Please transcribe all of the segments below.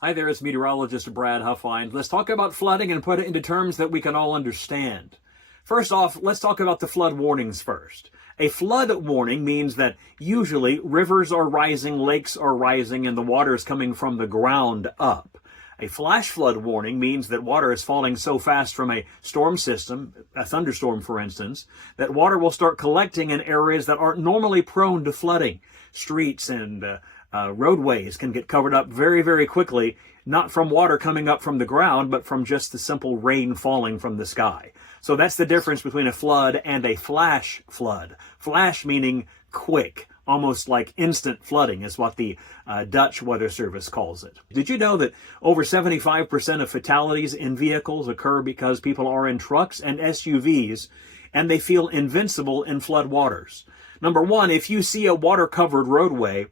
Hi there, it's Meteorologist Brad Huffines. Let's talk about flooding and put it into terms that we can all understand. First off, let's talk about the flood warnings first. A flood warning means that usually rivers are rising, lakes are rising, and the water is coming from the ground up. A flash flood warning means that water is falling so fast from a storm system, a thunderstorm for instance, that water will start collecting in areas that aren't normally prone to flooding. Streets and roadways can get covered up very, very quickly, not from water coming up from the ground, but from just the simple rain falling from the sky. So that's the difference between a flood and a flash flood. Flash meaning quick, almost like instant flooding is what the Dutch Weather Service calls it. Did you know that over 75% of fatalities in vehicles occur because people are in trucks and SUVs and they feel invincible in flood waters? Number one, if you see a water-covered roadway,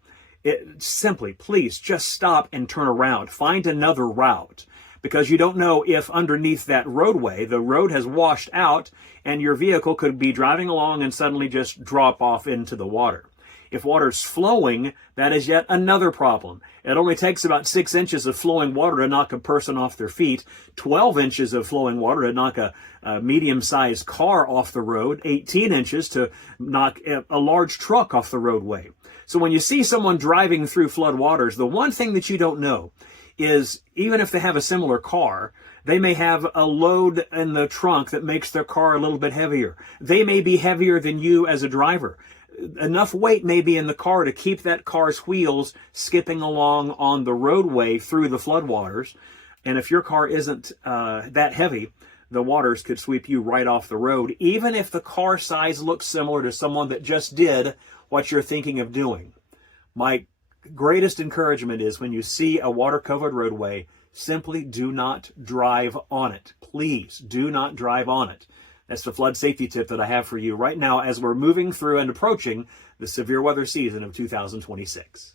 simply, please, just stop and turn around. Find another route, because you don't know if underneath that roadway, the road has washed out and your vehicle could be driving along and suddenly just drop off into the water. If water's flowing, that is yet another problem. It only takes about 6 inches of flowing water to knock a person off their feet, 12 inches of flowing water to knock a medium-sized car off the road, 18 inches to knock a large truck off the roadway. So when you see someone driving through flood waters, the one thing that you don't know is, even if they have a similar car, they may have a load in the trunk that makes their car a little bit heavier. They may be heavier than you as a driver. Enough weight may be in the car to keep that car's wheels skipping along on the roadway through the floodwaters. And if your car isn't that heavy, the waters could sweep you right off the road, even if the car size looks similar to someone that just did what you're thinking of doing. My greatest encouragement is, when you see a water-covered roadway, simply do not drive on it. Please do not drive on it. That's the flood safety tip that I have for you right now as we're moving through and approaching the severe weather season of 2026.